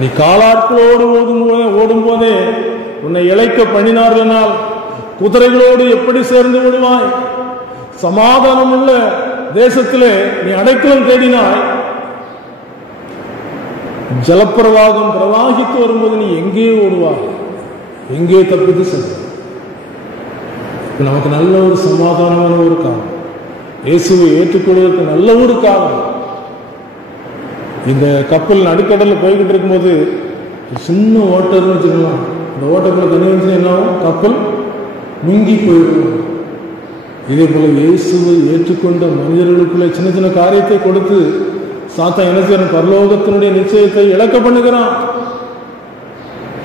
நீ காலாட்களோடு ஓடும் போதே உன்னை இழைக்க பண்ணினார்களால் குதிரைகளோடு எப்படி சேர்ந்து விடுவாய்? சமாதானம் உள்ள தேசத்திலே நீ அடைக்கலம் தேடினாய், ஜலப்பிரவாகம் பிரவாகித்து வரும்போது நீ எங்கே ஓடுவாய், எங்கே தப்பித்து செல்வாய்? நமக்கு நல்ல ஒரு சமாதானமான ஒரு காலம், இயேசுவை ஏற்றுக்கொள்வதற்கு நல்ல ஒரு காலம். இந்த கப்பல் நடுக்கடலில் போய்கிட்டு இருக்கும்போது சின்ன ஓட்டர்னு வச்சுக்கலாம், இந்த ஓட்டக்குள்ள தண்ணி வந்து என்ன ஆகும், கப்பல் முங்கி போயிடும். இதே போல இயேசுவை ஏற்றுக்கொண்ட மனிதர்களுக்குள்ள சின்ன சின்ன காரியத்தை கொடுத்து சாத்தான் என்ன செய்யறான், பரலோகத்தினுடைய நிச்சயத்தை இழக்க பண்ணுகிறான்.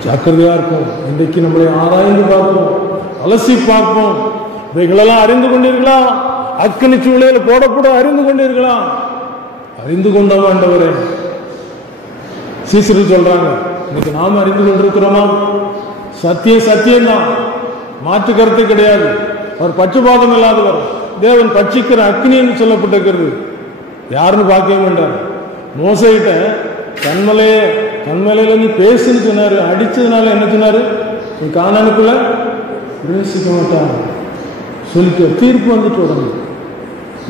ஜாக்கிரதையா இருக்கும். இன்றைக்கு நம்மளை ஆராய்ந்து பார்ப்போம், அலசி பார்ப்போம். இவைகளெல்லாம் அறிந்து கொண்டீர்களா? அக்கினி சூளையில் போடப்பட அறிந்து கொண்டீர்களா? அறிந்து கொண்டோம் ஆண்டவரே. சீசர்கள் சொல்றாங்க, இன்னைக்கு நாம் அறிந்து கொண்டிருக்கிறோமா? சத்தியம் சத்தியம்தான், மாற்று கருத்து கிடையாது. அவர் பட்சபாதம் இல்லாதவர், தேவன் பட்சிக்கிற அக்னி என்று சொல்லப்பட்டிருக்கிறது. யாருன்னு பார்க்கவே மாட்டார். மோசைகிட்ட கண்மலையில நீ பேசுன்னு சொன்னாரு. அடிச்சதுனால என்ன சொன்னாரு? நீ கானானுக்குள்ள பிரவேசிக்க மாட்டான் சொல்லிட்டு தீர்ப்பு வந்துட்டு உடனே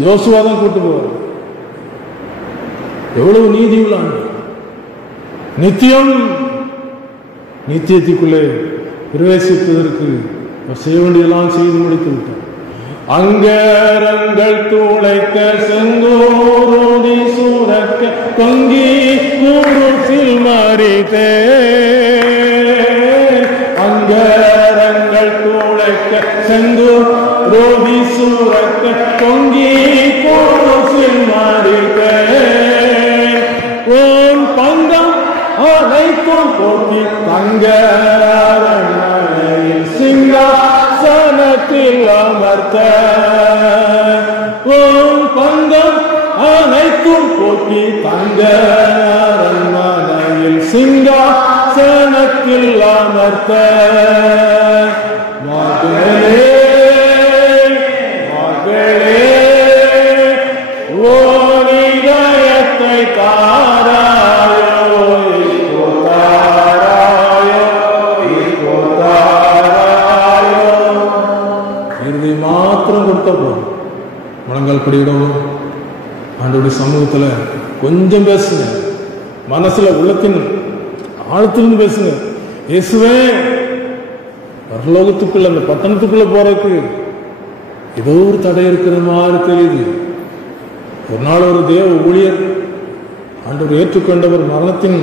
யோசுவா தான் கூட்டு போவார். எவ்வளவு நீதி உள்ள ஆண்டு, நித்தியத்துக்குள்ளே பிரவேசிப்பதற்கு செய்ய வேண்டியெல்லாம் செய்து முடித்து விட்டார். அங்கரங்கள் துளைக்க செங்கோரோடி சூரக்க கொங்கி கூறுசில் மாறித்தே. அங்கரங்கள் துளைக்க செங்கோரோடி சூரக்க கொங்கி கூறுசில் மாறித்தே. ஓம் பங்கம் அனைத்தும் போக்கி தங்கரணையில் சிங்காசனத்தில் அமர்த்த. ஓம் பங்கம் அனைத்தும் போக்கி தங்கரணையில் சிங்காசனத்தில் அமர்த்த. மகளே மகளே ஓ இதயத்தை தாராயோ மாத்திரம் கொடுத்த போதும். முழங்கால் படியிடவும், ஆண்டோடைய சமூகத்துல கொஞ்சம் பேசுங்க, மனசுல உள்ளத்தின் ஆழத்திலிருந்து பேசுங்க. இயேசுவே, பரலோகத்துக்குள்ள அந்த பட்டணத்துக்குள்ள போறதுக்கு ஏதோ ஒரு தடை இருக்கிற மாதிரி தெரியுது. ஒரு நாள் ஒரு தேவ ஊழியர், ஆண்டவர் ஏற்றுக்கொண்டவர் மரணத்தின்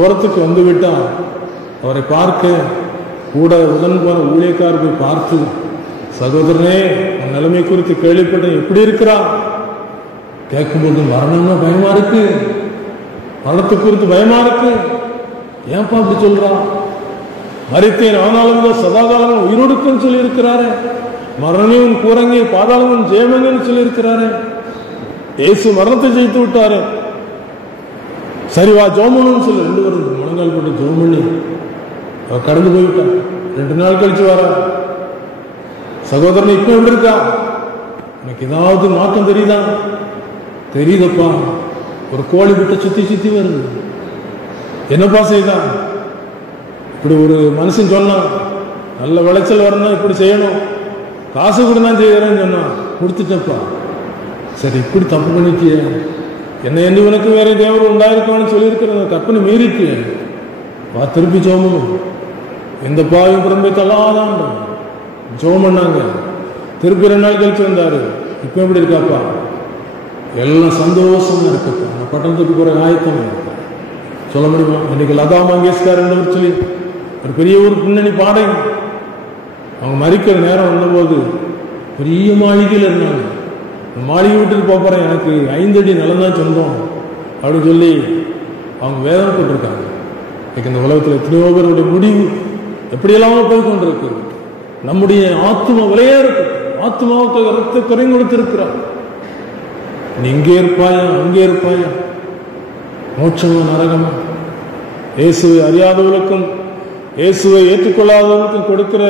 ஓரத்துக்கு வந்து விட்டார். அவரை பார்க்க கூட உடன் போன ஊழியக்காரர்கள் பார்த்து, சகோதரனே உன் நிலைமை குறித்து கேள்விப்பட்டேன், எப்படி இருக்கிறா? கேட்கும்போது மரணம்னா பயமா இருக்கு, மரணத்தை குறித்து பயமா இருக்கு. ஏன்பா அப்படி சொல்றா? மரித்தேன் ஆனாலும் சதாகாலம் உயிரோடுக்குன்னு சொல்லி இருக்கிறாரு. மரணமும் கூறங்க பாதாளமும் ஜெயமங்கன்னு சொல்லி இருக்கிறாரு. இயேசு மரணத்தை ஜெயித்து விட்டாரு. சரிவா ஜோமன்னு சொல்லி 2 வருது முழங்கால் போட்டு ஜோம் பண்ணி அவர் கடந்து போய்விட்டார். 2 நாள் கழிச்சு வர, சகோதரன் இப்ப எப்படி இருக்கா? எனக்கு ஏதாவது மாற்றம் தெரியுதா? தெரியுதப்பா, ஒரு கோழி விட்ட சுத்தி சுத்தி வருது. என்னப்பா செய்தான்? இப்படி ஒரு மனுஷன் சொன்னான், நல்ல விளைச்சல் வரணும், இப்படி செய்யணும், காசு கூட நான் செய்யறேன்னு சொன்னான். கொடுத்துட்டப்பா. சரி, இப்படி தப்பு பண்ணிட்டிய, என்ன என்று உனக்கு வேற தேவர் உண்டாயிருக்கான்னு சொல்லியிருக்கிற தப்புன்னு மீறிட்டிய, வா திருப்பி ஜோமனும். எந்த பாயும் பிறம்பை தள்ளாதான் ஜோம் பண்ணாங்க. திருப்பி 2 நாள் கழிச்சு வந்தாரு. இப்ப எப்படி இருக்காப்பா? எல்லாம் சந்தோஷமா இருக்கப்பா. நான் பட்டணத்துக்கு போற ஆயத்தம் சொல்ல முடியுமா? இன்னைக்கு லதா மங்கேஷ்கர் சொல்லி ஒரு பெரிய ஒரு பின்னணி பாடகி, அவங்க மறிக்கிற நேரம் வந்தபோது பெரிய மாளிகையில் இருந்தாங்க. மாளிகை விட்டுட்டு போறேன், எனக்கு 5 அடி நிலம் தான் சொந்தம் அப்படின்னு சொல்லி அவங்க வேதனை போட்டிருக்காங்க. இன்னைக்கு இந்த உலகத்தில் எத்தனையோ பேருடைய முடிவு எப்படியெல்லாமோ போய் கொண்டிருக்கு. நம்முடைய ஆத்மா விலையா இருக்கு. ஆத்மாவுக்கு ரத்த குறைந்து கொடுத்திருக்கிறார். நீ இங்கே இருப்பாயா அங்கே இருப்பாயா, மோட்சமா நரகமா? இயேசுவை அறியாதவர்களுக்கும் இயேசுவை ஏற்றுக்கொள்ளாதவர்களுக்கும் கொடுக்கிற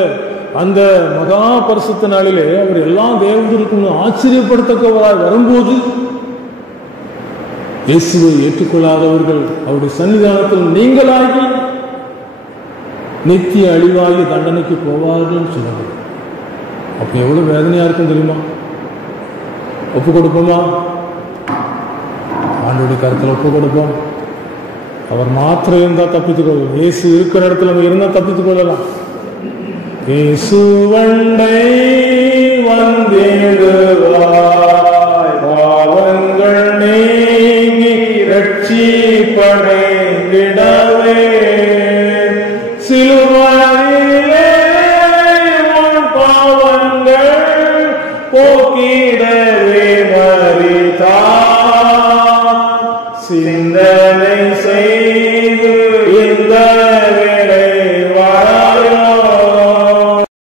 அந்த மகா பரிசுத்த நாளிலே அவர் எல்லா தேவதற்கும் ஆச்சரியப்படத்தக்கவராய் வரும்போது, இயேசுவை ஏற்றுக்கொள்ளாதவர்கள் அவருடைய சன்னிதானத்தில் நீங்களாகி நித்திய அழிவாகி தண்டனைக்கு போவார்கள் சொன்னாங்க. அப்ப எவ்வளவு வேதனையா இருக்கும் தெரியுமா? ஒப்பு கொடுப்போமா? ஆண்டோடைய கருத்தில் ஒப்பு கொடுப்போம். அவர் மாத்திரம் இருந்தா தப்பித்துக் கொள்ளலாம். இயேசு இருக்கிற இடத்துல நம்ம இருந்தா தப்பித்துக் கொள்ளலாம். இயேசுவண்டை வந்திடுவாய், பாவங்கள் நீங்கி ரட்சிப்படைந்திடவே, சிலுவையிலே உன் பாவங்கள் போக்கிடவே மரித்தார். சிந்த